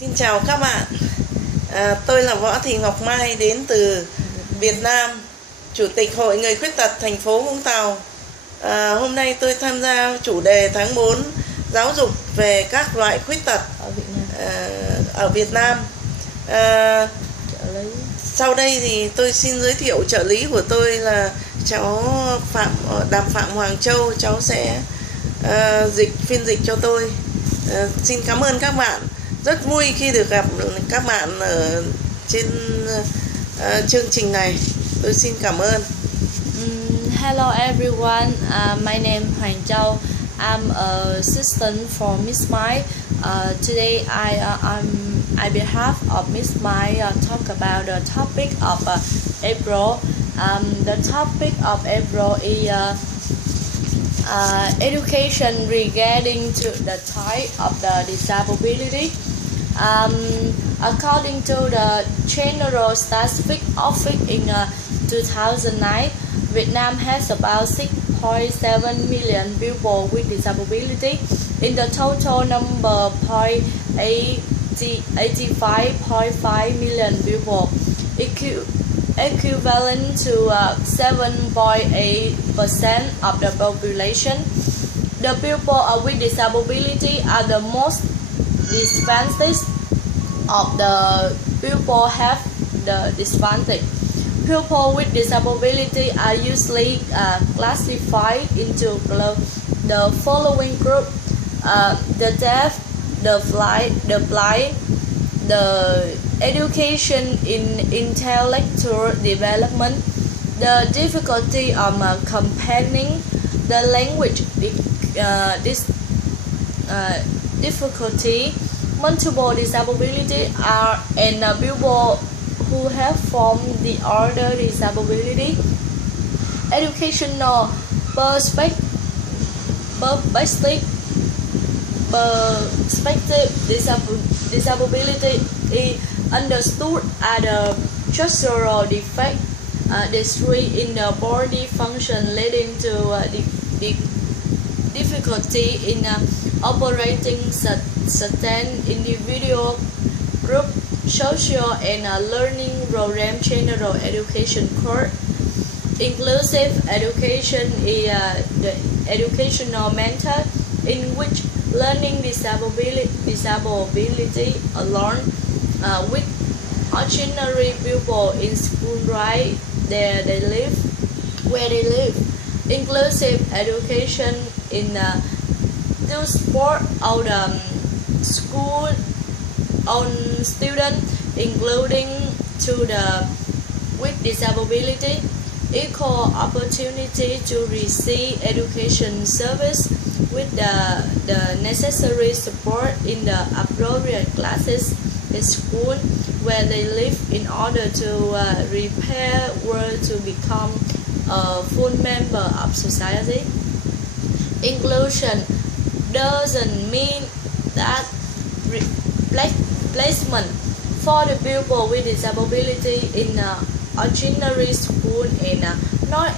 Xin chào các bạn, tôi là Võ Thị Ngọc Mai đến từ Việt Nam, Chủ tịch Hội Người Khuyết Tật thành phố Vũng Tàu. Hôm nay tôi tham gia chủ đề tháng 4 giáo dục về các loại khuyết tật ở Việt Nam. Sau đây thì tôi xin giới thiệu trợ lý của tôi là cháu Đàm Phạm Hoàng Châu. Cháu sẽ phiên dịch cho tôi. Xin cảm ơn các bạn. Rất vui khi được gặp các bạn ở trên chương trình này. Tôi xin cảm ơn. Hello everyone, my name is Hoàng Châu. I'm an assistant for Miss Mai. Today I behalf of Miss Mai talk about the topic of April. The topic of April is education regarding to the type of the disability. According to the General Statistics Office in 2009, Vietnam has about 6.7 million people with disability. In the total number, 85.5 million people, equivalent to 7.8% of the population. The people with disability are the most disadvantaged of the people have the disadvantage. People with disability are usually classified into the following group: the deaf, the blind, the education in intellectual development, the difficulty of comprehending the language, difficulty, multiple disability are and people who have formed the other disability. Educational perspective disability is understood as a structural defect in the body function leading to difficulty in operating certain individual, group, social and learning program. General education course. Inclusive education is the educational method in which learning disability alone with ordinary people in school right where they live. Inclusive education in to support all the school on students, including to the with disability, equal opportunity to receive education service with the necessary support in the appropriate classes in school where they live in order to prepare to become a full member of society. Inclusion doesn't mean that placement for the people with disability in ordinary school and not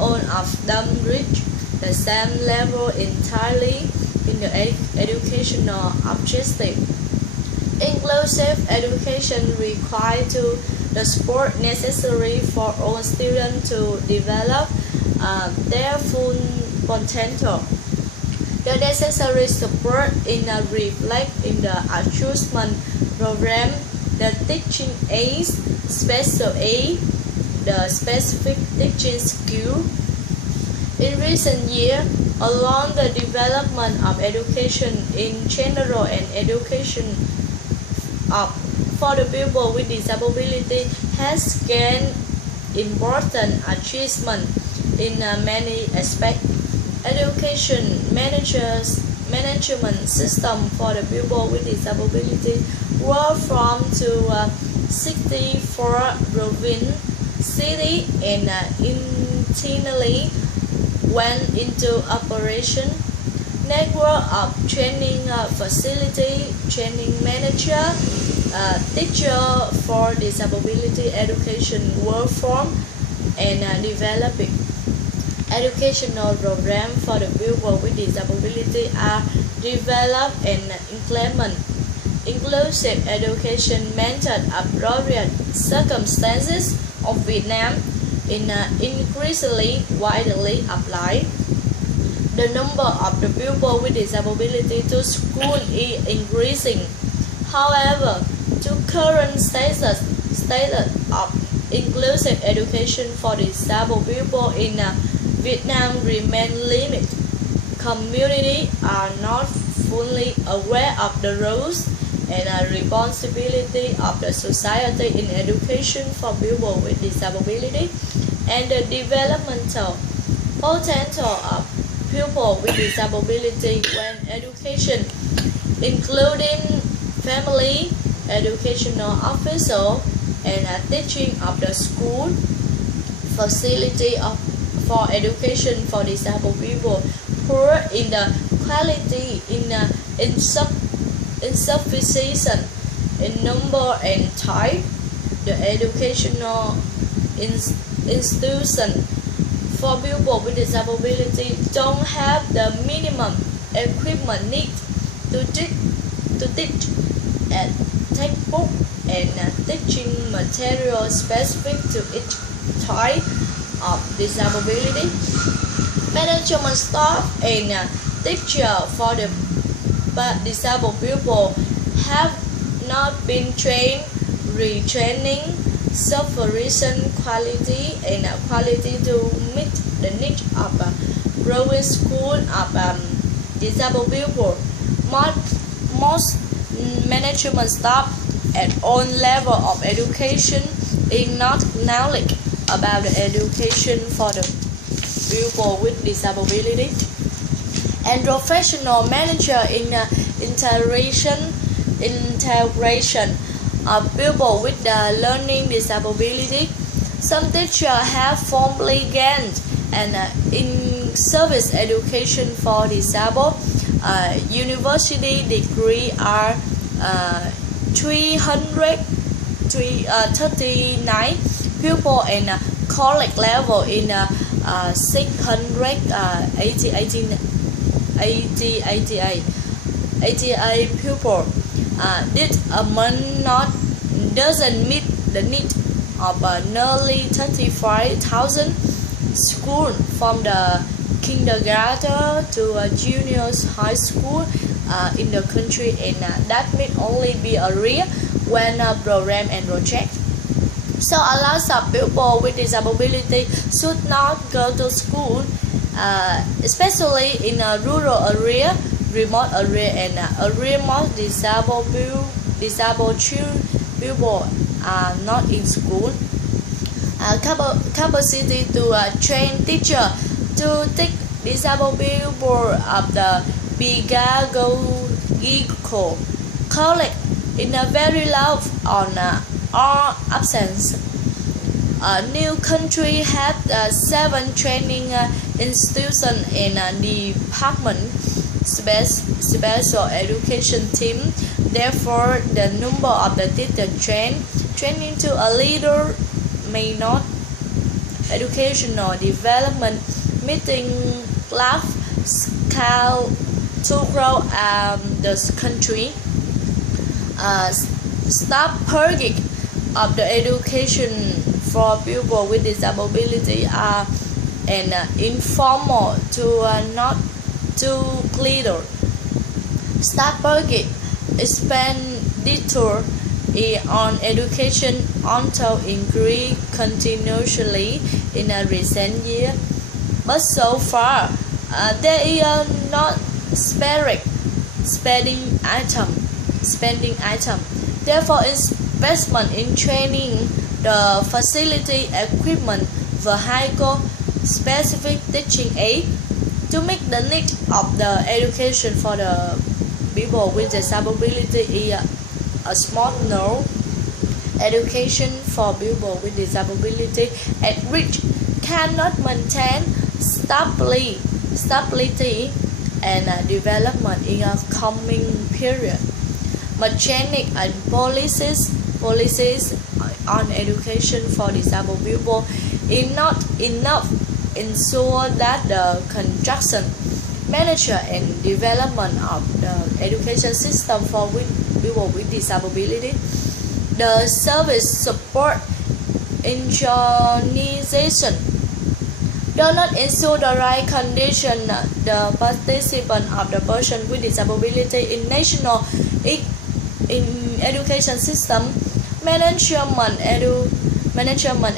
all of them reach the same level entirely in the educational objective. Inclusive education requires the support necessary for all students to develop their full potential. The necessary support reflect in the adjustment program, the teaching aids, special aid, the specific teaching skill. In recent years, along the development of education in general and education for the people with disability has gained important achievement in many aspects. Education management system for the people with disability were from to 64 province, city and internally went into operation. Network of training facility, training manager, teacher for disability education were formed and developed. Educational programs for the people with disability are develop and implement inclusive education method appropriate circumstances of Vietnam in increasingly widely applied. The number of the pupils with disability to school is increasing. However, the current status of inclusive education for disabled people in Vietnam remain limited. Communities are not fully aware of the roles and responsibility of the society in education for people with disability and the developmental potential of people with disability when education, including family, educational official, and teaching of the school facility for education for disabled people poor in the quality insufficient in number and type. The educational institution for people with disability don't have the minimum equipment needed to teach and textbook and teaching material specific to each type of disability. Management staff and teacher for the disabled people have not been trained, retraining sufficient quality and quality to meet the needs of growing school of disabled people. Most management staff at all level of education is not knowledge about the education for the people with disability, and professional manager in integration of people with the learning disability. Some teachers have formally gained an in-service education for disabled university degree are 339 pupil and college level in 688 pupil. This amount doesn't meet the need of nearly 35,000 schools from the kindergarten to junior high school in the country, and that may only be a rare when program and project. So a lot of people with disability should not go to school, especially in a rural area, remote area, and area most disabled people are not in school. Capacity to train teacher to teach disabled people of the pedagogical college in a very low on all absence. New country have 7 training institutions in department special education team. Therefore, the number of the teacher training to a leader may not educational development meeting large scale to grow the country. Staff target of the education for people with disability are an informal to not too clear. Staff target expenditure on education also increased continuously in a recent year, but so far there is not spending item. Therefore, investment in training, the facility, equipment, vehicle, specific teaching aid to meet the need of the education for the people with disability is a small no. Education for people with disability at which cannot maintain stability and development in a coming period. Mechanic and policies on education for disabled people is not enough ensure that the construction manager and development of the education system for people with disability. The service support organization do not ensure the right condition the participant of the person with disability in national in education system. Management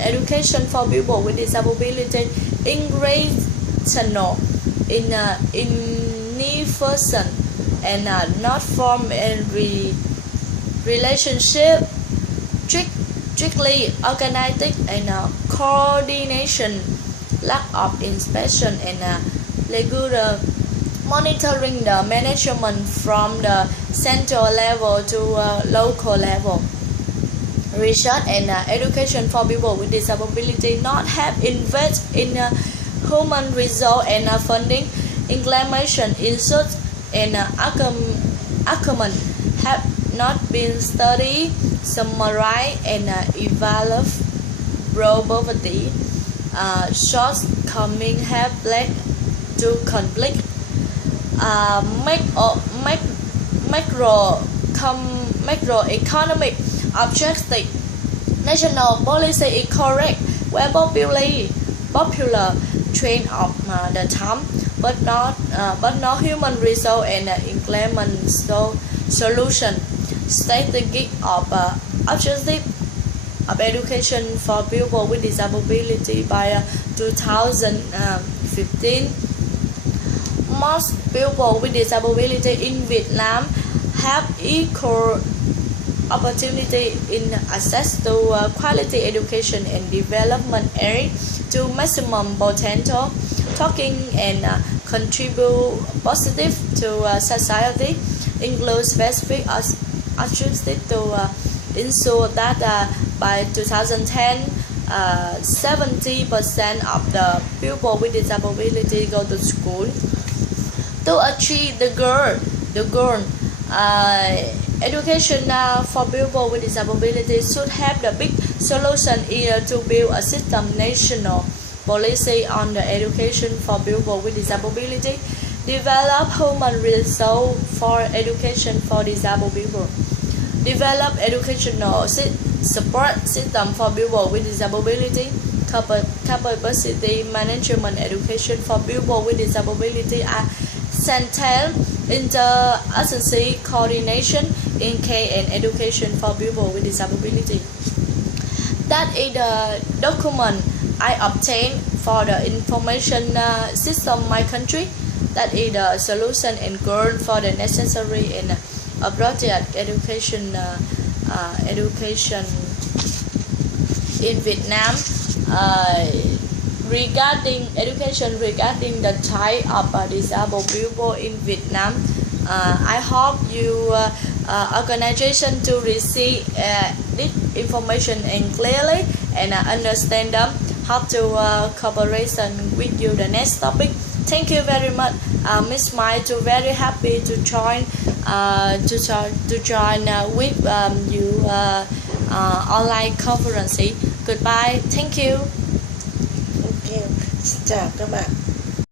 education for people with disability international in universal and not form a relationship strictly organized and coordination, lack of inspection and regular monitoring the management from the central level to local level. Research and education for people with disability not have invested in human resource and funding. Implementation, insights and argument have not been studied, summarized and evaluated. Probability shortcomings have led to conflict. Macroeconomic objective national policy is correct where popular trend of the time, but not human resource and implement solution. Strategy of objective of education for people with disability by 2015. Most people with disability in Vietnam have equal opportunity in access to quality education and development area to maximum potential, talking and contribute positive to society, include specific objectives to ensure that by 2010, 70% of the people with disability go to school. To achieve the goal, education for people with disability should have the big solution either to build a system national policy on the education for people with disability, develop human resource for education for disabled people, develop educational support system for people with disability, capacity management education for people with disability, center inter-agency coordination in care and education for people with disability. That is the document I obtained for the information system my country. That is the solution and goal for the necessary and appropriate education in Vietnam. Regarding education, regarding the type of disabled people in Vietnam, I hope you organization to receive this information and clearly and understand them. Hope to cooperation with you the next topic. Thank you very much, Miss Mai. To very happy to join with you online conference. Goodbye. Thank you. Ok, xin chào các bạn.